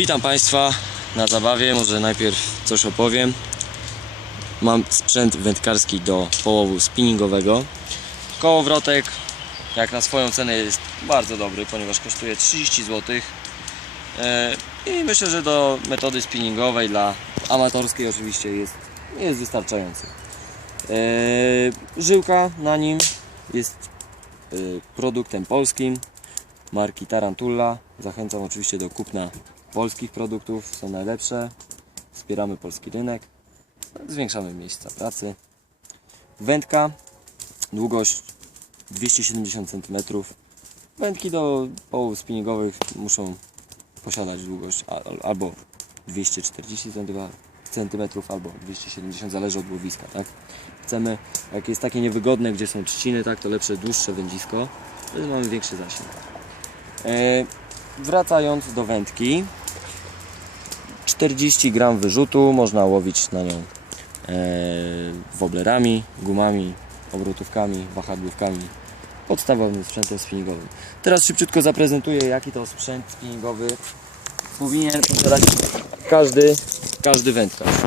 Witam Państwa na zabawie. Może najpierw coś opowiem. Mam sprzęt wędkarski do połowu spinningowego. Kołowrotek, jak na swoją cenę, jest bardzo dobry, ponieważ kosztuje 30 zł. I myślę, że do metody spinningowej dla amatorskiej oczywiście jest, jest wystarczający. E, Żyłka na nim jest e, produktem polskim marki Tarantula. Zachęcam oczywiście do kupna polskich produktów, są najlepsze. Wspieramy polski rynek, zwiększamy miejsca pracy. Wędka, długość 270 cm. Wędki do połów spinningowych muszą posiadać długość albo 240 cm, albo 270 zależy od łowiska, tak? Chcemy, jak jest takie niewygodne, gdzie są trzciny, tak, to lepsze, dłuższe wędzisko, wtedy mamy większy zasięg. E, wracając do wędki, 40 gram wyrzutu, można łowić na nią e, woblerami, gumami, obrotówkami, wahadłówkami, podstawowym sprzętem spinningowym. Teraz szybciutko zaprezentuję, jaki to sprzęt spinningowy powinien posiadać każdy, każdy wędkarz.